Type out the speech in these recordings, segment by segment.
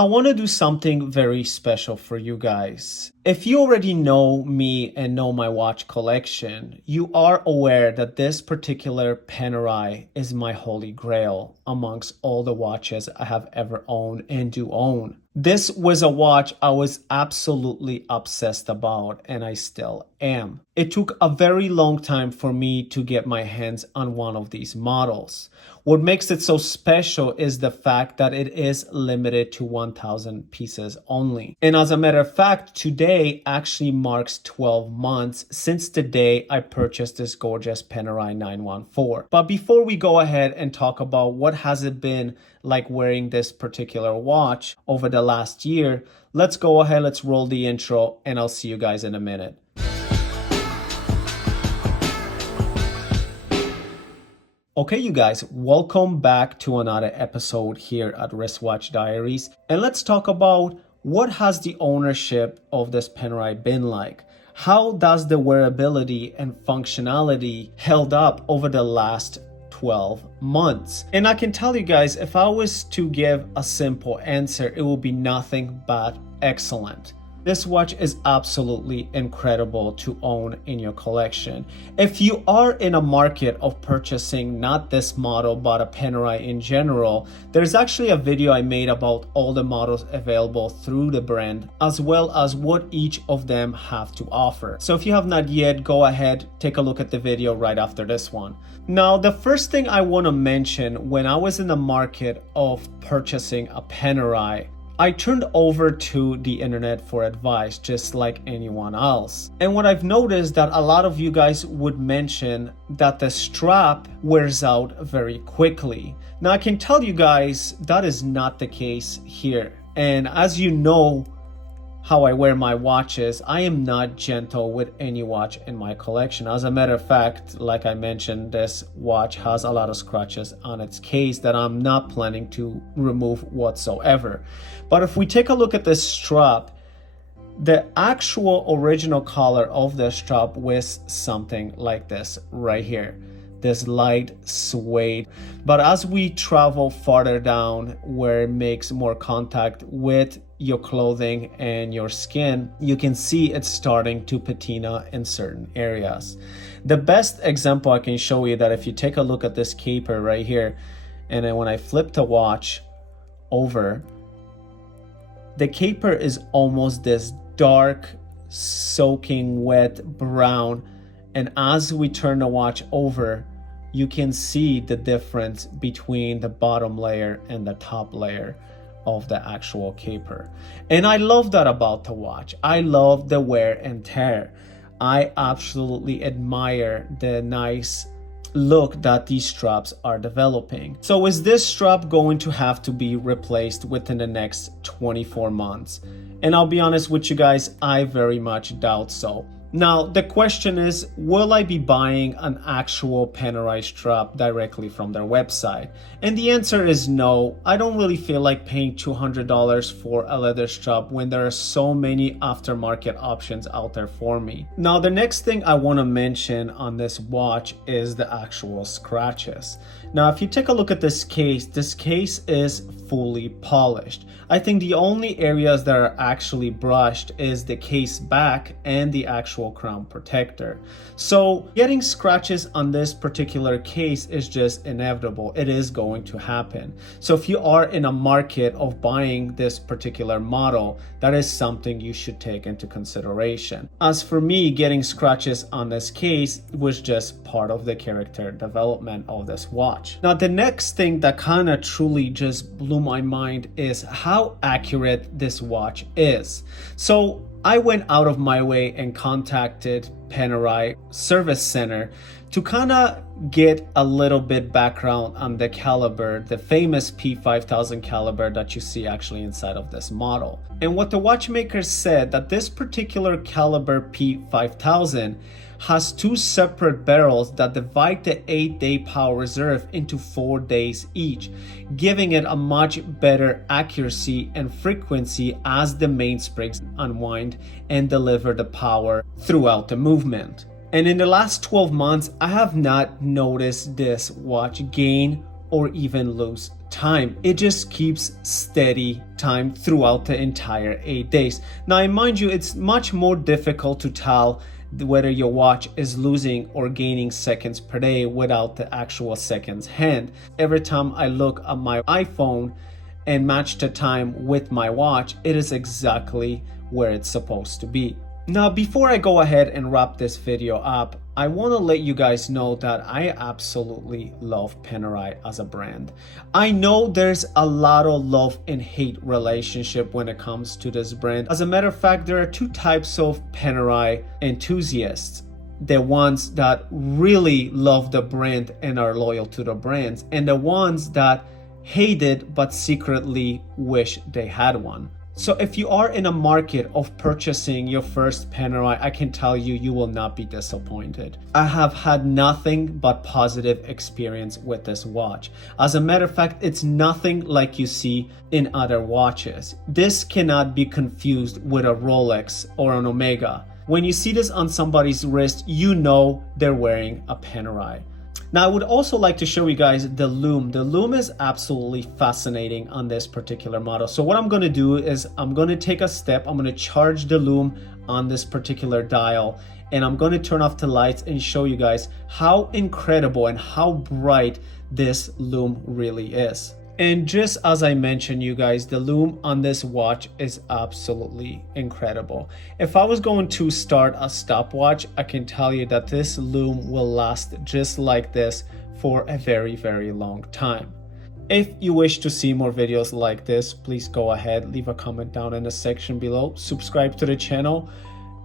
I want to do something very special for you guys. If you already know me and know my watch collection, you are aware that this particular Panerai is my holy grail amongst all the watches I have ever owned and do own. This was a watch I was absolutely obsessed about, and I still am. It took a very long time for me to get my hands on one of these models. What makes it so special is the fact that it is limited to 1,000 pieces only. And as a matter of fact, today actually marks 12 months since the day I purchased this gorgeous Panerai 914. But before we go ahead and talk about what has it been like wearing this particular watch over the last year, let's go ahead, let's roll the intro, and I'll see you guys in a minute. Okay, you guys, welcome back to another episode here at Wristwatch Diaries. And let's talk about what has the ownership of this Panerai been like? How does the wearability and functionality held up over the last 12 months? And I can tell you guys, if I was to give a simple answer, it will be nothing but excellent. This watch is absolutely incredible to own in your collection. If you are in a market of purchasing not this model but a Panerai in general, there's actually a video I made about all the models available through the brand as well as what each of them have to offer. So if you have not yet, go ahead, take a look at the video right after this one. Now, the first thing I want to mention, when I was in the market of purchasing a Panerai, I turned over to the internet for advice just like anyone else. And what I've noticed that a lot of you guys would mention that the strap wears out very quickly. Now I can tell you guys that is not the case here. And as you know how I wear my watches, I am not gentle with any watch in my collection. As a matter of fact, like I mentioned, this watch has a lot of scratches on its case that I'm not planning to remove whatsoever. But if we take a look at this strap, the actual original color of the strap was something like this right here. This light suede. But as we travel farther down where it makes more contact with your clothing and your skin, you can see it's starting to patina in certain areas. The best example I can show you that if you take a look at this caper right here, and then when I flip the watch over, the caper is almost this dark, soaking wet brown. And as we turn the watch over, you can see the difference between the bottom layer and the top layer of the actual caper. And I love that about the watch. I love the wear and tear. I absolutely admire the nice look that these straps are developing. So is this strap going to have to be replaced within the next 24 months? And I'll be honest with you guys, I very much doubt so. Now, the question is, will I be buying an actual Panerai strap directly from their website? And the answer is no. I don't really feel like paying $200 for a leather strap when there are so many aftermarket options out there for me. Now, the next thing I want to mention on this watch is the actual scratches. Now, if you take a look at this case is fully polished. I think the only areas that are actually brushed is the case back and the actual crown protector. So getting scratches on this particular case is just inevitable. It is going to happen. So if you are in a market of buying this particular model, that is something you should take into consideration. As for me, getting scratches on this case was just part of the character development of this watch. Now, the next thing that kind of truly just blew my mind is how accurate this watch is. So I went out of my way and contacted Panerai Service Center to kind of get a little bit background on the caliber, the famous P5000 caliber that you see actually inside of this model. And what the watchmaker said that this particular caliber P5000 has two separate barrels that divide the 8-day power reserve into 4 days each, giving it a much better accuracy and frequency as the mainsprings unwind and deliver the power throughout the movement. And in the last 12 months, I have not noticed this watch gain or even lose time. It just keeps steady time throughout the entire 8 days. Now, mind you, it's much more difficult to tell whether your watch is losing or gaining seconds per day without the actual seconds hand. Every time I look at my iPhone and match the time with my watch, it is exactly where it's supposed to be. Now, before I go ahead and wrap this video up, I want to let you guys know that I absolutely love Panerai as a brand. I know there's a lot of love and hate relationship when it comes to this brand. As a matter of fact, there are two types of Panerai enthusiasts. The ones that really love the brand and are loyal to the brands, and the ones that hate it but secretly wish they had one. So if you are in a market of purchasing your first Panerai, I can tell you, you will not be disappointed. I have had nothing but positive experience with this watch. As a matter of fact, it's nothing like you see in other watches. This cannot be confused with a Rolex or an Omega. When you see this on somebody's wrist, you know they're wearing a Panerai. Now, I would also like to show you guys the lume. The lume is absolutely fascinating on this particular model. So what I'm going to do is I'm going to take a step. I'm going to charge the lume on this particular dial, and I'm going to turn off the lights and show you guys how incredible and how bright this lume really is. And just as I mentioned, you guys, the lume on this watch is absolutely incredible. If I was going to start a stopwatch, I can tell you that this lume will last just like this for a very, very long time. If you wish to see more videos like this, please go ahead, leave a comment down in the section below, subscribe to the channel,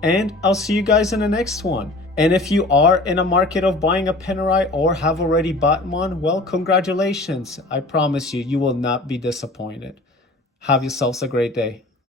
and I'll see you guys in the next one. And if you are in a market of buying a Panerai or have already bought one, well, congratulations. I promise you, you will not be disappointed. Have yourselves a great day.